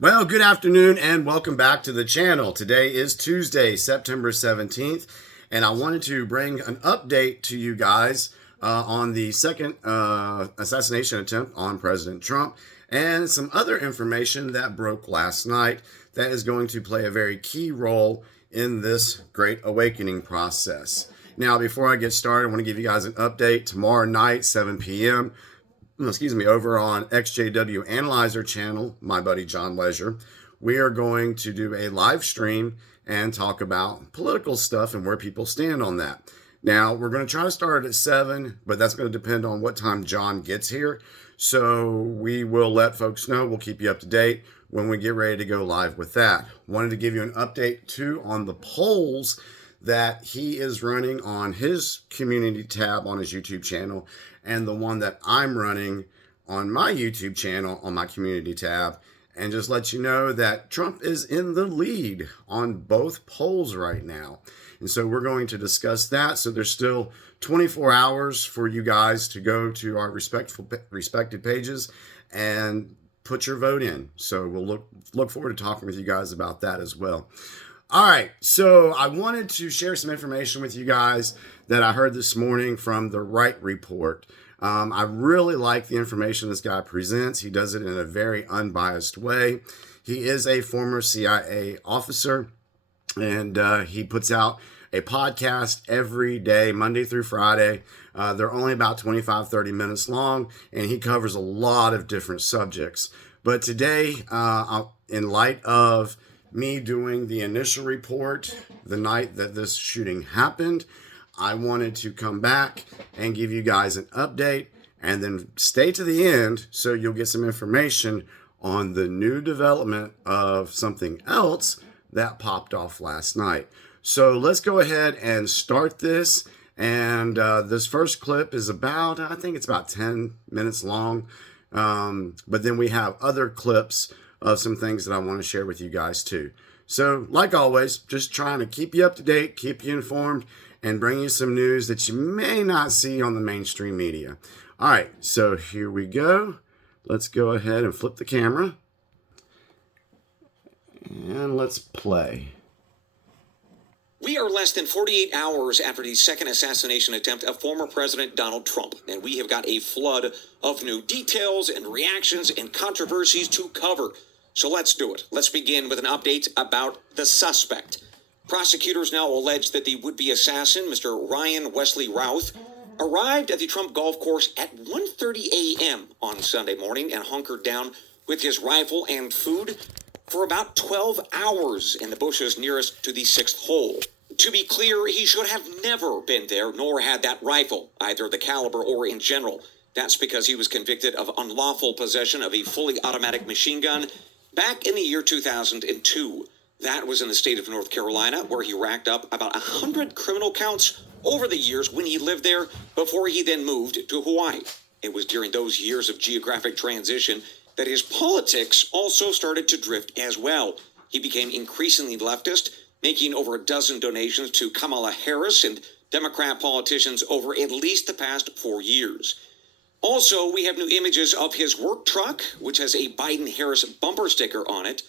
Well, good afternoon and welcome back to the channel. Today is Tuesday, September 17th, and I wanted to bring an update to you guys on the second assassination attempt on President Trump and some other information that broke last night that is going to play a very key role in this great awakening process. Now, before I get started, I want to give you guys an update. Tomorrow night, 7 p.m., over on XJW Analyzer channel, my buddy John Leisure, we are going to do a live stream and talk about political stuff and where people stand on that. Now, we're going to try to start at 7, but that's going to depend on what time John gets here. So we will let folks know. We'll keep you up to date when we get ready to go live with that. Wanted to give you an update, too, on the polls that he is running on his community tab on his YouTube channel and the one that I'm running on my YouTube channel on my community tab, and just let you know that Trump is in the lead on both polls right now. And so we're going to discuss that. So there's still 24 hours for you guys to go to our respected pages and put your vote in. So we'll look forward to talking with you guys about that as well. All right, so I wanted to share some information with you guys that I heard this morning from the Wright Report. I really like the information this guy presents. He does it in a very unbiased way. He is a former CIA officer, and he puts out a podcast every day, Monday through Friday. They're only about 25-30 minutes long, and he covers a lot of different subjects. But today, in light of me doing the initial report the night that this shooting happened, I wanted to come back and give you guys an update and then stay to the end so you'll get some information on the new development of something else that popped off last night. So let's go ahead and start this. And this first clip is I think it's about 10 minutes long. But then we have other clips of some things that I want to share with you guys too. So like always, just trying to keep you up to date, keep you informed, and bring you some news that you may not see on the mainstream media. All right, so here we go. Let's go ahead and flip the camera. And let's play. We are less than 48 hours after the second assassination attempt of former President Donald Trump, and we have got a flood of new details and reactions and controversies to cover. So let's do it. Let's begin with an update about the suspect. Prosecutors now allege that the would-be assassin, Mr. Ryan Wesley Routh, arrived at the Trump golf course at 1:30 a.m. on Sunday morning and hunkered down with his rifle and food for about 12 hours in the bushes nearest to the 6th hole. To be clear, he should have never been there, nor had that rifle, either the caliber or in general. That's because he was convicted of unlawful possession of a fully automatic machine gun back in the year 2002. That was in the state of North Carolina, where he racked up about 100 criminal counts over the years when he lived there before he then moved to Hawaii. It was during those years of geographic transition that his politics also started to drift as well. He became increasingly leftist, making over a dozen donations to Kamala Harris and Democrat politicians over at least the past 4 years. Also, we have new images of his work truck, which has a Biden-Harris bumper sticker on it.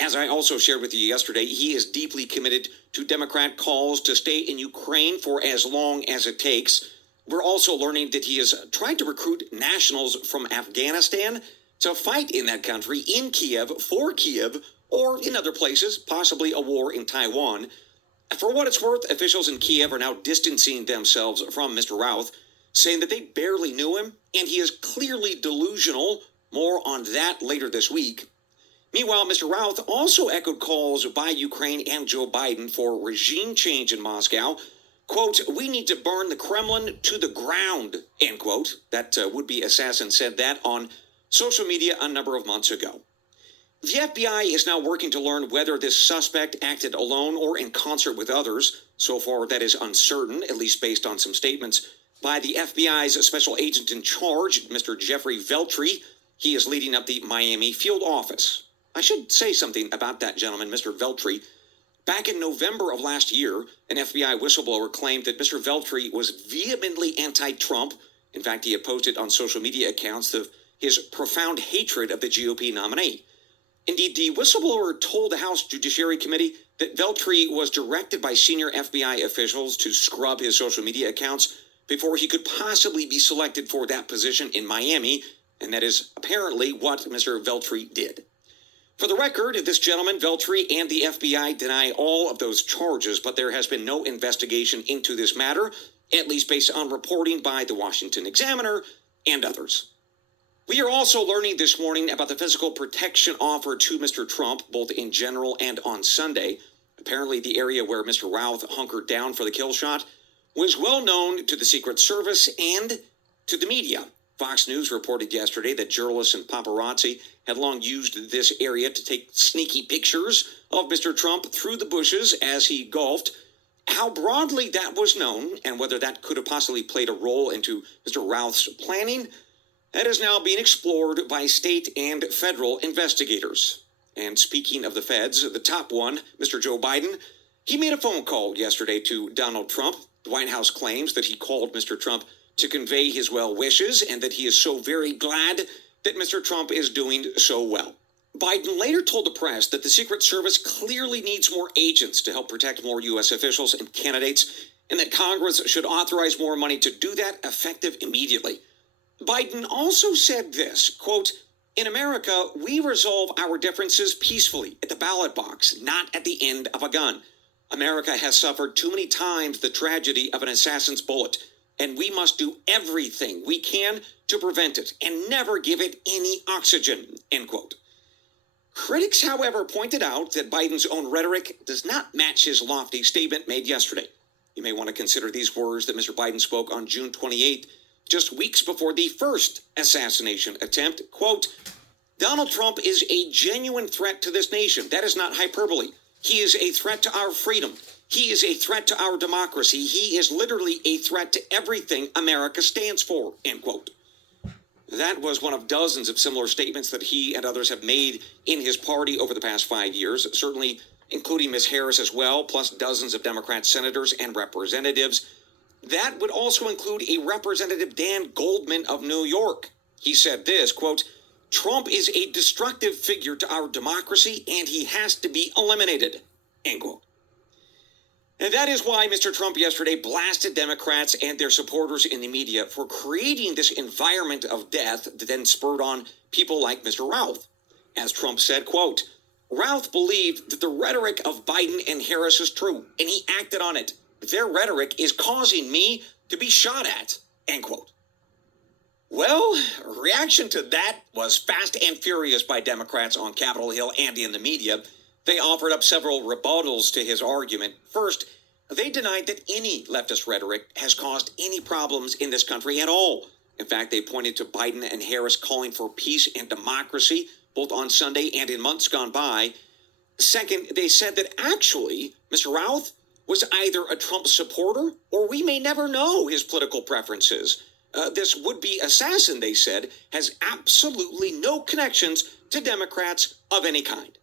As I also shared with you yesterday, he is deeply committed to Democrat calls to stay in Ukraine for as long as it takes. We're also learning that he has tried to recruit nationals from Afghanistan to fight in that country, in Kiev, for Kiev, or in other places, possibly a war in Taiwan. For what it's worth, officials in Kiev are now distancing themselves from Mr. Routh, saying that they barely knew him, and he is clearly delusional. More on that later this week. Meanwhile, Mr. Routh also echoed calls by Ukraine and Joe Biden for regime change in Moscow. Quote, "We need to burn the Kremlin to the ground," end quote. That would-be assassin said that on social media a number of months ago. The FBI is now working to learn whether this suspect acted alone or in concert with others. So far, that is uncertain, at least based on some statements by the FBI's special agent in charge, Mr. Jeffrey Veltri. He is leading up the Miami field office. I should say something about that gentleman, Mr. Veltri. Back in November of last year, an FBI whistleblower claimed that Mr. Veltri was vehemently anti-Trump. In fact, he had posted on social media accounts of his profound hatred of the GOP nominee. Indeed, the whistleblower told the House Judiciary Committee that Veltri was directed by senior FBI officials to scrub his social media accounts before he could possibly be selected for that position in Miami, and that is apparently what Mr. Veltri did. For the record, this gentleman, Veltri, and the FBI deny all of those charges, but there has been no investigation into this matter, at least based on reporting by the Washington Examiner and others. We are also learning this morning about the physical protection offered to Mr. Trump, both in general and on Sunday. Apparently, the area where Mr. Routh hunkered down for the kill shot was well known to the Secret Service and to the media. Fox News reported yesterday that journalists and paparazzi had long used this area to take sneaky pictures of Mr. Trump through the bushes as he golfed. How broadly that was known and whether that could have possibly played a role into Mr. Routh's planning, that is now being explored by state and federal investigators. And speaking of the feds, the top one, Mr. Joe Biden, he made a phone call yesterday to Donald Trump. The White House claims that he called Mr. Trump to convey his well wishes and that he is so very glad that Mr. Trump is doing so well. Biden later told the press that the Secret Service clearly needs more agents to help protect more U.S. officials and candidates, and that Congress should authorize more money to do that effective immediately. Biden also said this, quote, "In America, we resolve our differences peacefully at the ballot box, not at the end of a gun. America has suffered too many times the tragedy of an assassin's bullet, and we must do everything we can to prevent it and never give it any oxygen," end quote. Critics, however, pointed out that Biden's own rhetoric does not match his lofty statement made yesterday. You may want to consider these words that Mr. Biden spoke on June 28th, just weeks before the first assassination attempt. Quote, "Donald Trump is a genuine threat to this nation. That is not hyperbole. He is a threat to our freedom. He is a threat to our democracy. He is literally a threat to everything America stands for," end quote. That was one of dozens of similar statements that he and others have made in his party over the past 5 years, certainly including Ms. Harris as well, plus dozens of Democrat senators and representatives. That would also include a Representative Dan Goldman of New York. He said this, quote, "Trump is a destructive figure to our democracy, and he has to be eliminated," end quote. And that is why Mr. Trump yesterday blasted Democrats and their supporters in the media for creating this environment of death that then spurred on people like Mr. Routh. As Trump said, quote, "Routh believed that the rhetoric of Biden and Harris is true, and he acted on it. Their rhetoric is causing me to be shot at," end quote. Well, reaction to that was fast and furious by Democrats on Capitol Hill and in the media. They offered up several rebuttals to his argument. First, they denied that any leftist rhetoric has caused any problems in this country at all. In fact, they pointed to Biden and Harris calling for peace and democracy, both on Sunday and in months gone by. Second, they said that actually Mr. Routh was either a Trump supporter or we may never know his political preferences. This would-be assassin, they said, has absolutely no connections to Democrats of any kind.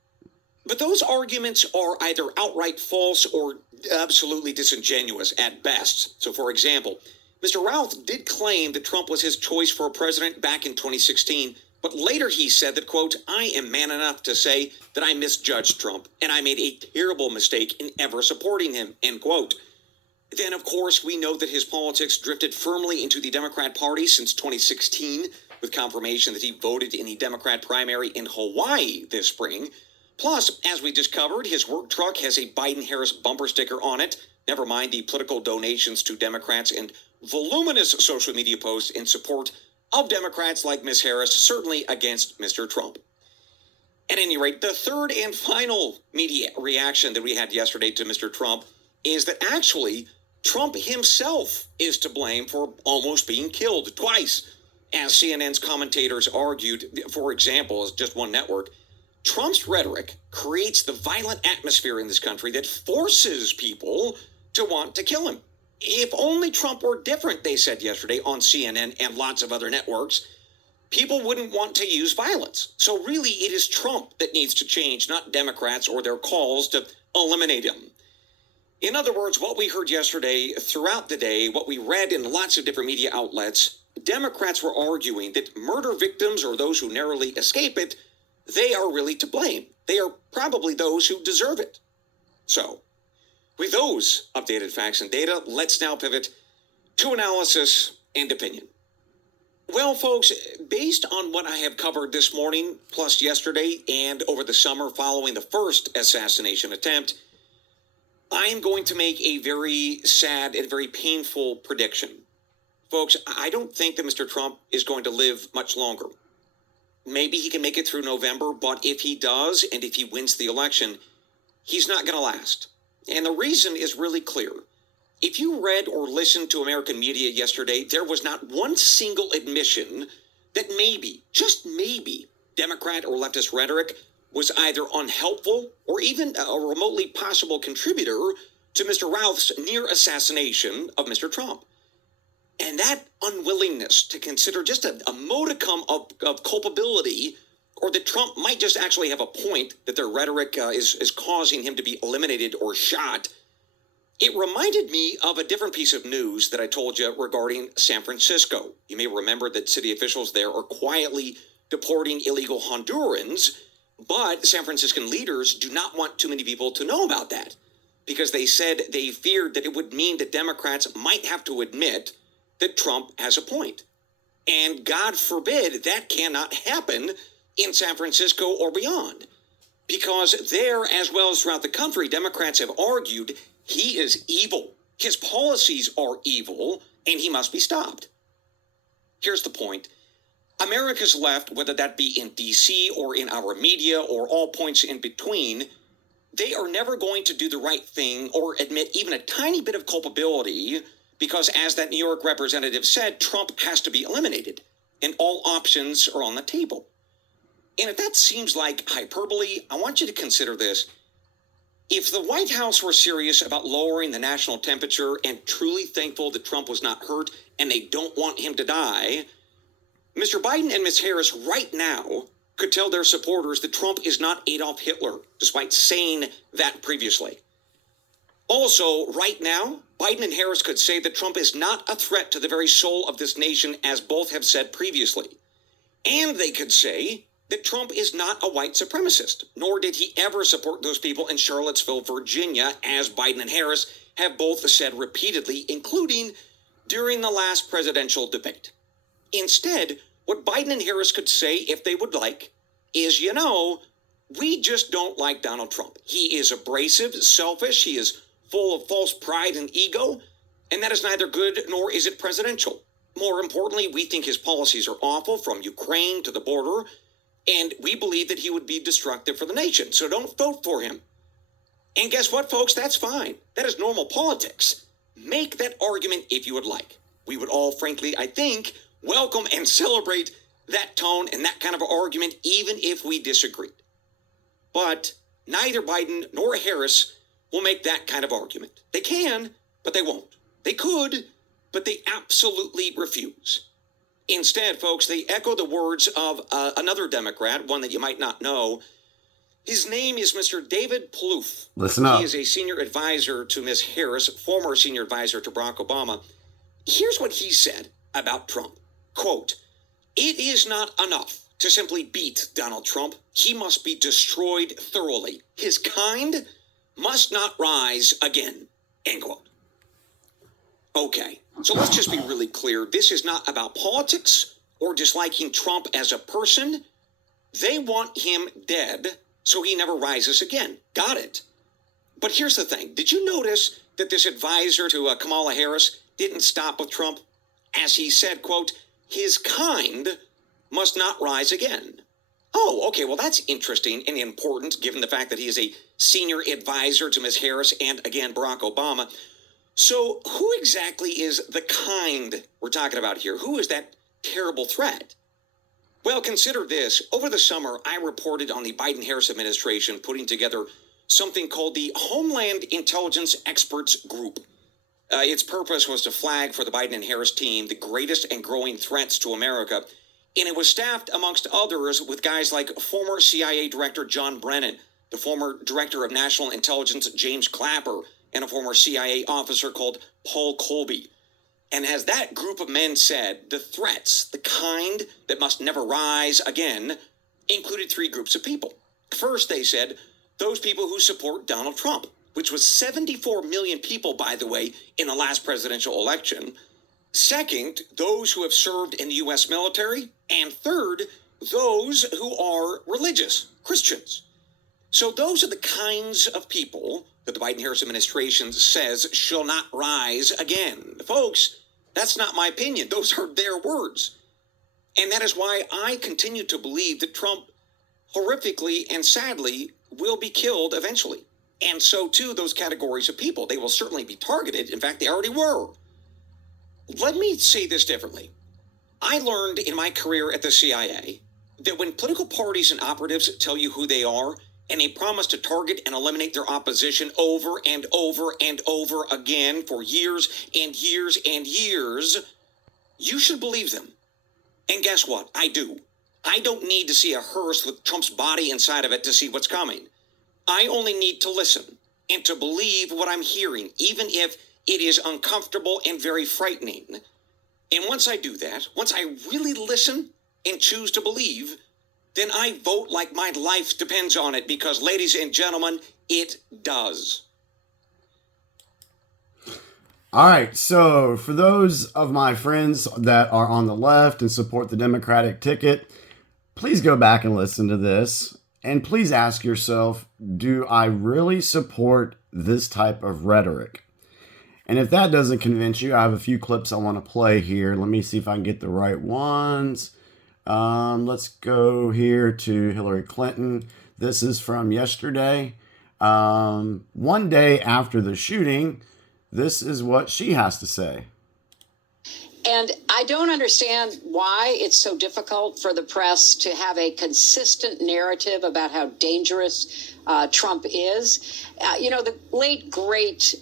But those arguments are either outright false or absolutely disingenuous at best. So, for example, Mr. Routh did claim that Trump was his choice for president back in 2016, but later he said that, quote, "I am man enough to say that I misjudged Trump, and I made a terrible mistake in ever supporting him," end quote. Then, of course, we know that his politics drifted firmly into the Democrat Party since 2016, with confirmation that he voted in the Democrat primary in Hawaii this spring. Plus, as we just covered, his work truck has a Biden-Harris bumper sticker on it, never mind the political donations to Democrats and voluminous social media posts in support of Democrats like Ms. Harris, certainly against Mr. Trump. At any rate, the third and final media reaction that we had yesterday to Mr. Trump is that actually Trump himself is to blame for almost being killed twice. As CNN's commentators argued, for example, as just one network, Trump's rhetoric creates the violent atmosphere in this country that forces people to want to kill him. If only Trump were different, they said yesterday on CNN and lots of other networks, people wouldn't want to use violence. So really, it is Trump that needs to change, not Democrats or their calls to eliminate him. In other words, what we heard yesterday throughout the day, what we read in lots of different media outlets, Democrats were arguing that murder victims or those who narrowly escape it, they are really to blame. They are probably those who deserve it. So, with those updated facts and data, let's now pivot to analysis and opinion. Well, folks, based on what I have covered this morning, plus yesterday, and over the summer following the first assassination attempt, I am going to make a very sad and very painful prediction. Folks, I don't think that Mr. Trump is going to live much longer. Maybe he can make it through November, but if he does, and if he wins the election, he's not going to last. And the reason is really clear. If you read or listened to American media yesterday, there was not one single admission that maybe, just maybe, Democrat or leftist rhetoric was either unhelpful or even a remotely possible contributor to Mr. Routh's near assassination of Mr. Trump. And that unwillingness to consider just a modicum of culpability, or that Trump might just actually have a point, that their rhetoric is causing him to be eliminated or shot, it reminded me of a different piece of news that I told you regarding San Francisco. You may remember that city officials there are quietly deporting illegal Hondurans, but San Franciscan leaders do not want too many people to know about that, because they said they feared that it would mean that Democrats might have to admit that Trump has a point. And God forbid that cannot happen in San Francisco or beyond, because there, as well as throughout the country, Democrats have argued he is evil. His policies are evil, and he must be stopped. Here's the point. America's left, whether that be in D.C. or in our media or all points in between, they are never going to do the right thing or admit even a tiny bit of culpability, because as that New York representative said, Trump has to be eliminated, and all options are on the table. And if that seems like hyperbole, I want you to consider this. If the White House were serious about lowering the national temperature and truly thankful that Trump was not hurt and they don't want him to die, Mr. Biden and Ms. Harris right now could tell their supporters that Trump is not Adolf Hitler, despite saying that previously. Also, right now, Biden and Harris could say that Trump is not a threat to the very soul of this nation, as both have said previously. And they could say that Trump is not a white supremacist, nor did he ever support those people in Charlottesville, Virginia, as Biden and Harris have both said repeatedly, including during the last presidential debate. Instead, what Biden and Harris could say, if they would like, is, we just don't like Donald Trump. He is abrasive, selfish, he is full of false pride and ego, and that is neither good nor is it presidential. More importantly, we think his policies are awful, from Ukraine to the border, and we believe that he would be destructive for the nation, so don't vote for him. And guess what, folks? That's fine. That is normal politics. Make that argument if you would like. We would all, frankly, I think, welcome and celebrate that tone and that kind of argument, even if we disagreed. But neither Biden nor Harris will make that kind of argument. They can, but they won't. They could, but they absolutely refuse. Instead, folks, they echo the words of another Democrat, one that you might not know. His name is Mr. David Plouffe. Listen up. He is a senior advisor to Ms. Harris, former senior advisor to Barack Obama. Here's what he said about Trump. Quote, "It is not enough to simply beat Donald Trump. He must be destroyed thoroughly. His kind must not rise again." End quote. Okay, so let's just be really clear. This is not about politics or disliking Trump as a person. They want him dead so he never rises again. Got it. But here's the thing. Did you notice that this advisor to Kamala Harris didn't stop with Trump? As he said, quote, "His kind must not rise again." Oh, okay, well, that's interesting and important, given the fact that he is a senior advisor to Ms. Harris and, again, Barack Obama. So who exactly is the kind we're talking about here? Who is that terrible threat? Well, consider this. Over the summer, I reported on the Biden-Harris administration putting together something called the Homeland Intelligence Experts Group. Its purpose was to flag for the Biden and Harris team the greatest and growing threats to America. And it was staffed, amongst others, with guys like former CIA Director John Brennan, the former Director of National Intelligence James Clapper, and a former CIA officer called Paul Colby. And as that group of men said, the threats, the kind that must never rise again, included three groups of people. First, they said those people who support Donald Trump, which was 74 million people, by the way, in the last presidential election. Second, those who have served in the U.S. military. And third, those who are religious, Christians. So those are the kinds of people that the Biden-Harris administration says shall not rise again. Folks, that's not my opinion. Those are their words. And that is why I continue to believe that Trump horrifically and sadly will be killed eventually. And so too those categories of people. They will certainly be targeted. In fact, they already were. Let me say this differently. I learned in my career at the CIA that when political parties and operatives tell you who they are and they promise to target and eliminate their opposition over and over and over again for years and years and years, you should believe them. And guess what? I do. I don't need to see a hearse with Trump's body inside of it to see what's coming. I only need to listen and to believe what I'm hearing, even if it is uncomfortable and very frightening. And once I do that, once I really listen and choose to believe, then I vote like my life depends on it, because, ladies and gentlemen, it does. All right, so for those of my friends that are on the left and support the Democratic ticket, please go back and listen to this. And please ask yourself, do I really support this type of rhetoric? And if that doesn't convince you, I have a few clips I want to play here. Let me see if I can get the right ones. Let's go here to Hillary Clinton. This is from yesterday. One day after the shooting, this is what she has to say. And I don't understand why it's so difficult for the press to have a consistent narrative about how dangerous Trump is. The late, great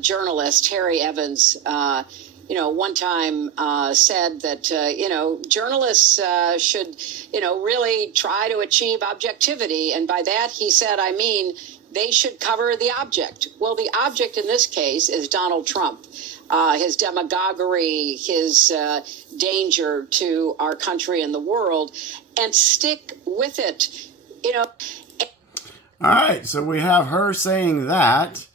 journalist Harry Evans, one time said that, journalists should, really try to achieve objectivity. And by that, he said, I mean, they should cover the object. Well, the object in this case is Donald Trump. His demagoguery, his danger to our country and the world, and stick with it. All right, so we have her saying that.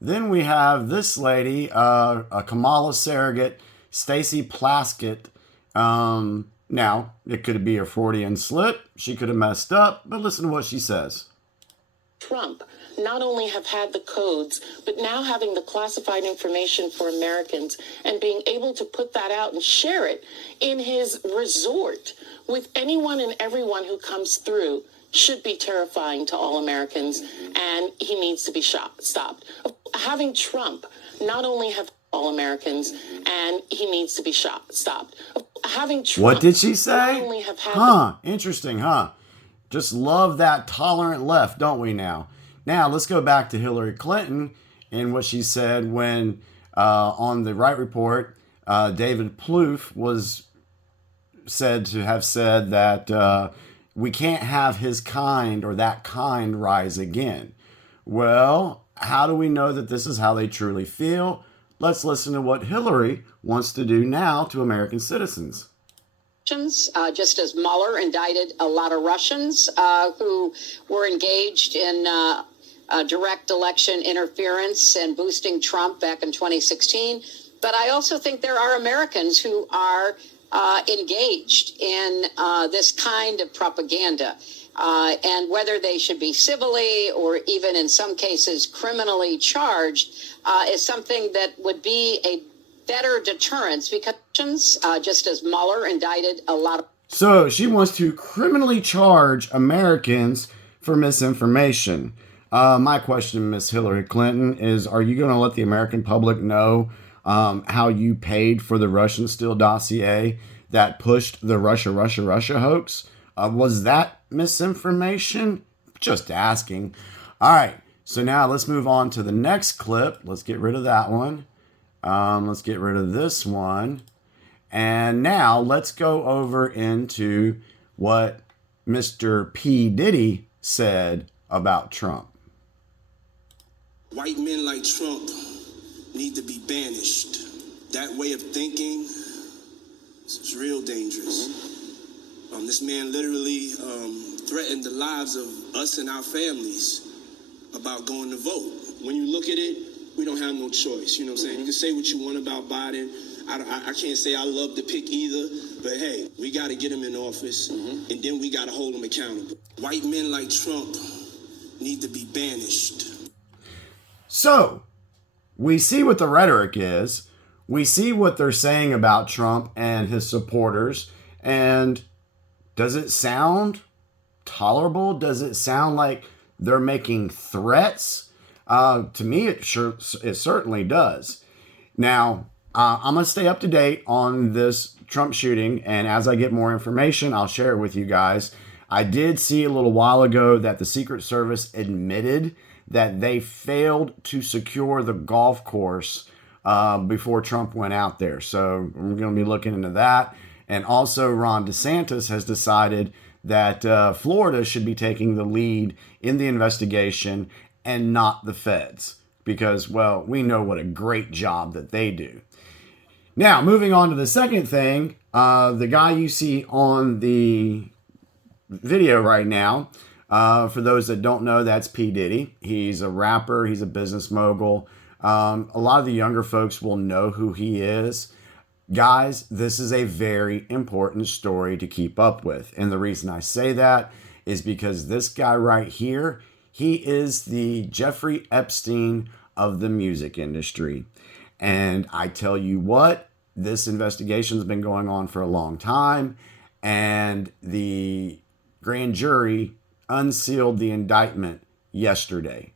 Then we have this lady, a Kamala surrogate, Stacey Plaskett. Now, it could be a Freudian slip. She could have messed up, but listen to what she says. Trump not only have had the codes, but now having the classified information for Americans and being able to put that out and share it in his resort with anyone and everyone who comes through should be terrifying to all Americans, and he needs to be stopped. Having Trump not only have all Americans, and he needs to be stopped. Having Trump, what did she say? Not only have had Interesting, huh? Just love that tolerant left, don't we now? Now, let's go back to Hillary Clinton and what she said when on the Wright Report, David Plouffe was said to have said that we can't have his kind or that kind rise again. Well, how do we know that this is how they truly feel? Let's listen to what Hillary wants to do now to American citizens. Just as Mueller indicted a lot of Russians who were engaged in direct election interference and boosting Trump back in 2016. But I also think there are Americans who are engaged in this kind of propaganda. And whether they should be civilly or even in some cases criminally charged is something that would be a better deterrence, because just as Mueller indicted a lot of... So she wants to criminally charge Americans for misinformation. My question, Miss Hillary Clinton, is are you going to let the American public know how you paid for the Russian Steele dossier that pushed the Russia hoax? Was that misinformation? Just asking. All right, so now let's move on to the next clip. Let's get rid of that one. Let's get rid of this one. And now let's go over into what Mr. P. Diddy said about Trump. White men like Trump need to be banished. That way of thinking is real dangerous. This man literally threaten the lives of us and our families about going to vote. When you look at it, we don't have no choice. You know what I'm saying? You can say what you want about Biden. I can't say I love the pick either, but hey, we got to get him in office, and then we got to hold him accountable. White men like Trump need to be banished. So, we see what the rhetoric is. We see what they're saying about Trump and his supporters. And does it sound tolerable? Does it sound like they're making threats? To me, it certainly does. Now, I'm going to stay up to date on this Trump shooting. And as I get more information, I'll share it with you guys. I did see a little while ago that the Secret Service admitted that they failed to secure the golf course before Trump went out there. So we're going to be looking into that. And also Ron DeSantis has decided that Florida should be taking the lead in the investigation and not the feds. Because, well, we know what a great job that they do. Now, moving on to the second thing, the guy you see on the video right now, for those that don't know, that's P. Diddy. He's a rapper. He's a business mogul. A lot of the younger folks will know who he is. Guys, this is a very important story to keep up with. And the reason I say that is because this guy right here, he is the Jeffrey Epstein of the music industry. And I tell you what, this investigation has been going on for a long time. And the grand jury unsealed the indictment yesterday.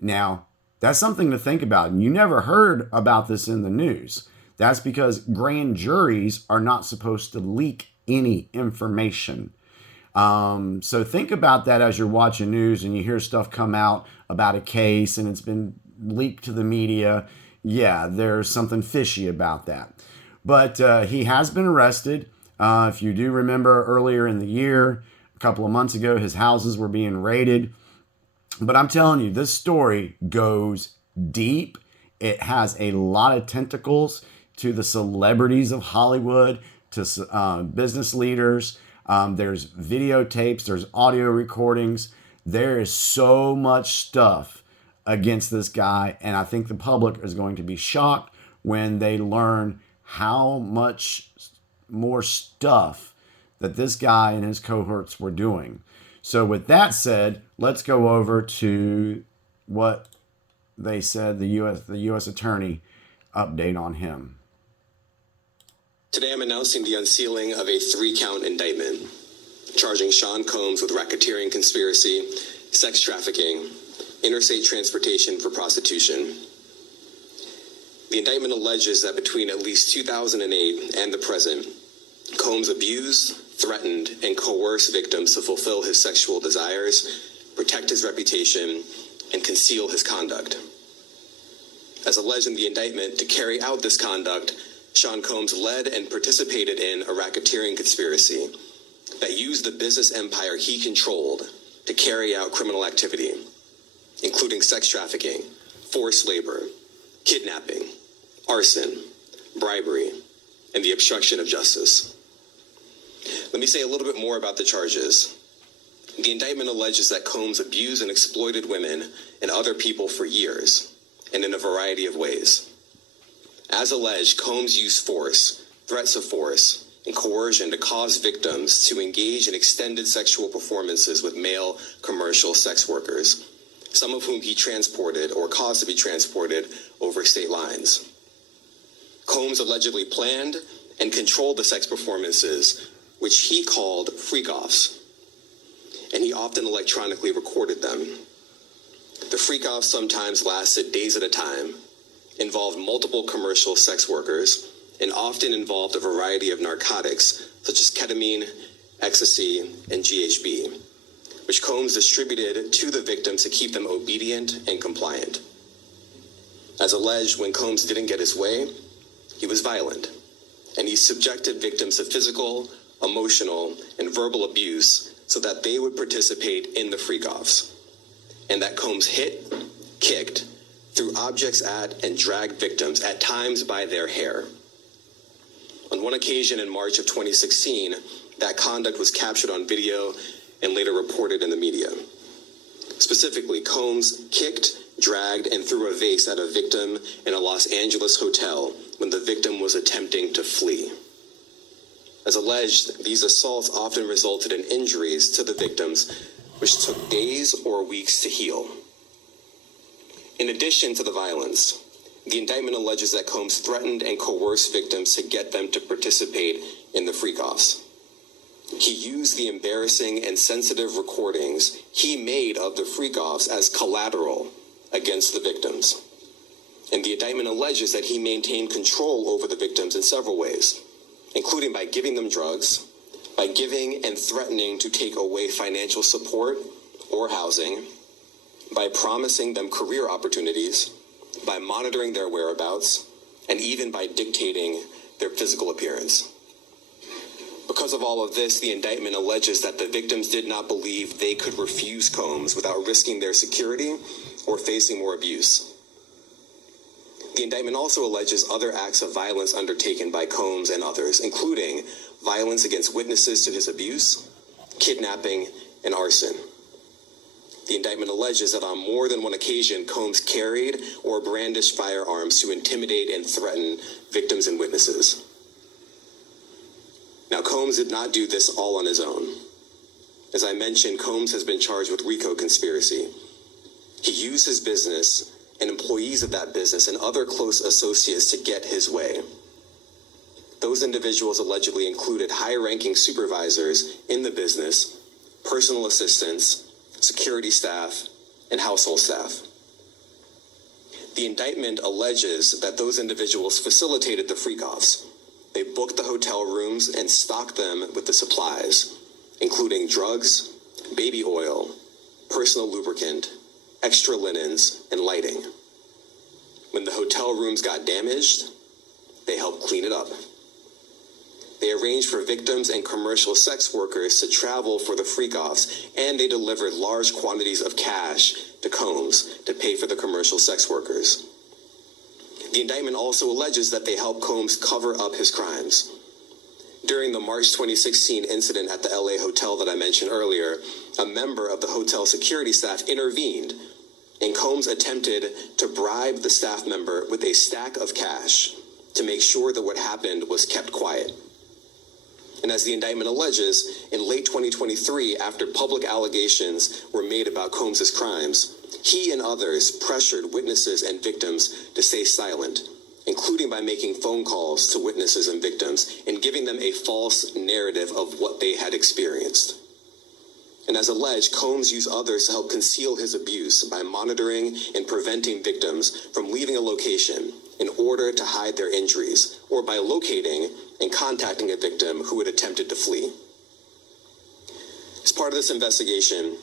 Now, that's something to think about. And you never heard about this in the news. That's because grand juries are not supposed to leak any information. So think about that as you're watching news and you hear stuff come out about a case and it's been leaked to the media. Yeah, there's something fishy about that. But he has been arrested. If you do remember earlier in the year, a couple of months ago, his houses were being raided. But I'm telling you, this story goes deep. It has a lot of tentacles to the celebrities of Hollywood, to business leaders. There's videotapes, there's audio recordings. There is so much stuff against this guy. And I think the public is going to be shocked when they learn how much more stuff that this guy and his cohorts were doing. So with that said, let's go over to what they said, the U.S. attorney update on him. Today I'm announcing the unsealing of a 3-count indictment charging Sean Combs with racketeering conspiracy, sex trafficking, interstate transportation for prostitution. The indictment alleges that between at least 2008 and the present, Combs abused, threatened, and coerced victims to fulfill his sexual desires, protect his reputation, and conceal his conduct. As alleged in the indictment, to carry out this conduct, Sean Combs led and participated in a racketeering conspiracy that used the business empire he controlled to carry out criminal activity, including sex trafficking, forced labor, kidnapping, arson, bribery, and the obstruction of justice. Let me say a little bit more about the charges. The indictment alleges that Combs abused and exploited women and other people for years, and in a variety of ways. As alleged, Combs used force, threats of force, and coercion to cause victims to engage in extended sexual performances with male commercial sex workers, some of whom he transported or caused to be transported over state lines. Combs allegedly planned and controlled the sex performances, which he called freak-offs, and he often electronically recorded them. The freak-offs sometimes lasted days at a time, involved multiple commercial sex workers, and often involved a variety of narcotics such as ketamine, ecstasy, and GHB, which Combs distributed to the victims to keep them obedient and compliant. As alleged, when Combs didn't get his way, he was violent, and he subjected victims to physical, emotional, and verbal abuse so that they would participate in the freak-offs, and that Combs hit, kicked, threw objects at, and dragged victims, at times by their hair. On one occasion in March of 2016, that conduct was captured on video and later reported in the media. Specifically, Combs kicked, dragged, and threw a vase at a victim in a Los Angeles hotel when the victim was attempting to flee. As alleged, these assaults often resulted in injuries to the victims, which took days or weeks to heal. In addition to the violence, the indictment alleges that Combs threatened and coerced victims to get them to participate in the freak-offs. He used the embarrassing and sensitive recordings he made of the freak-offs as collateral against the victims. And the indictment alleges that he maintained control over the victims in several ways, including by giving them drugs, by giving and threatening to take away financial support or housing, by promising them career opportunities, by monitoring their whereabouts, and even by dictating their physical appearance. Because of all of this, the indictment alleges that the victims did not believe they could refuse Combs without risking their security or facing more abuse. The indictment also alleges other acts of violence undertaken by Combs and others, including violence against witnesses to his abuse, kidnapping, and arson. The indictment alleges that on more than one occasion, Combs carried or brandished firearms to intimidate and threaten victims and witnesses. Now, Combs did not do this all on his own. As I mentioned, Combs has been charged with RICO conspiracy. He used his business and employees of that business and other close associates to get his way. Those individuals allegedly included high-ranking supervisors in the business, personal assistants, security staff, and household staff. The indictment alleges that those individuals facilitated the freak-offs. They booked the hotel rooms and stocked them with the supplies, including drugs, baby oil, personal lubricant, extra linens, and lighting. When the hotel rooms got damaged, they helped clean it up. They arranged for victims and commercial sex workers to travel for the freak-offs, and they delivered large quantities of cash to Combs to pay for the commercial sex workers. The indictment also alleges that they helped Combs cover up his crimes. During the March 2016 incident at the LA hotel that I mentioned earlier, a member of the hotel security staff intervened, and Combs attempted to bribe the staff member with a stack of cash to make sure that what happened was kept quiet. And as the indictment alleges, in late 2023, after public allegations were made about Combs' crimes, he and others pressured witnesses and victims to stay silent, including by making phone calls to witnesses and victims and giving them a false narrative of what they had experienced. And as alleged, Combs used others to help conceal his abuse by monitoring and preventing victims from leaving a location in order to hide their injuries, or by locating and contacting a victim who had attempted to flee. As part of this investigation,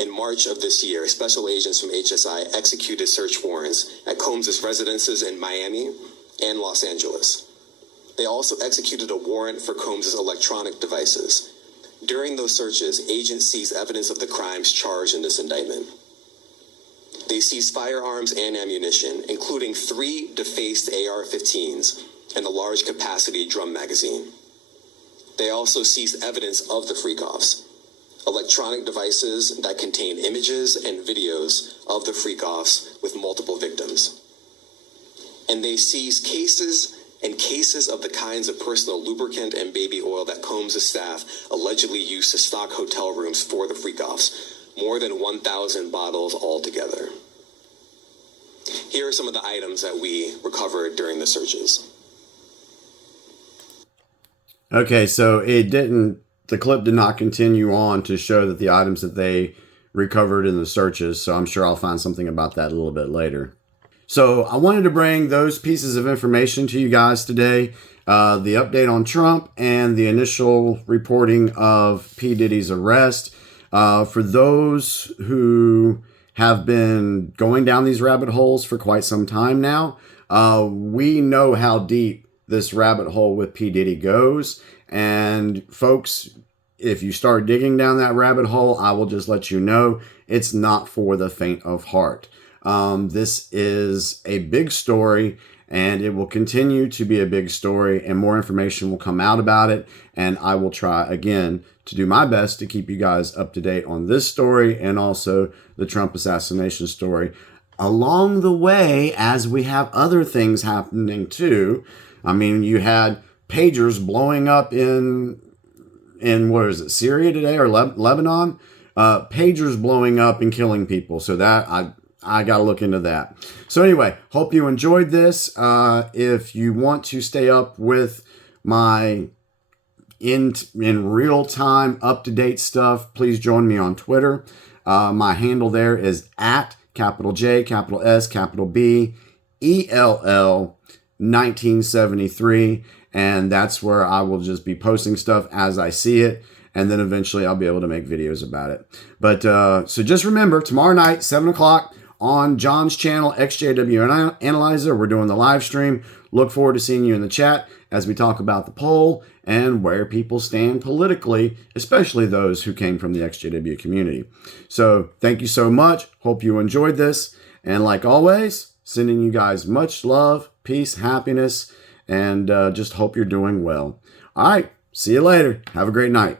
in March of this year, special agents from HSI executed search warrants at Combs' residences in Miami and Los Angeles. They also executed a warrant for Combs' electronic devices. During those searches, agents seized evidence of the crimes charged in this indictment. They seized firearms and ammunition, including 3 defaced AR-15s and a large capacity drum magazine. They also seized evidence of the freak-offs, electronic devices that contain images and videos of the freak-offs with multiple victims. And they seized cases and cases of the kinds of personal lubricant and baby oil that Combs' staff allegedly used to stock hotel rooms for the freak-offs, more than 1,000 bottles altogether. Here are some of the items that we recovered during the searches. Okay, so the clip did not continue on to show that the items that they recovered in the searches, so I'm sure I'll find something about that a little bit later. So I wanted to bring those pieces of information to you guys today, the update on Trump and the initial reporting of P. Diddy's arrest. For those who have been going down these rabbit holes for quite some time now, we know how deep this rabbit hole with P. Diddy goes. And folks, if you start digging down that rabbit hole, I will just let you know it's not for the faint of heart. This is a big story, and it will continue to be a big story, and more information will come out about it. And I will try again to do my best to keep you guys up to date on this story and also the Trump assassination story along the way, as we have other things happening too. I mean, you had pagers blowing up in what is it, Syria today, or Lebanon? Pagers blowing up and killing people. So that I got to look into that. So anyway, hope you enjoyed this. If you want to stay up with my in real time, up to date stuff, please join me on Twitter. My handle there is at capital J, capital S, capital B, ELL 1973. And that's where I will just be posting stuff as I see it. And then eventually I'll be able to make videos about it. But so just remember, tomorrow night, 7 o'clock on John's channel, XJW Analyzer, we're doing the live stream. Look forward to seeing you in the chat as we talk about the poll and where people stand politically, especially those who came from the XJW community. So thank you so much. Hope you enjoyed this. And like always, sending you guys much love, peace, happiness, and just hope you're doing well. All right. See you later. Have a great night.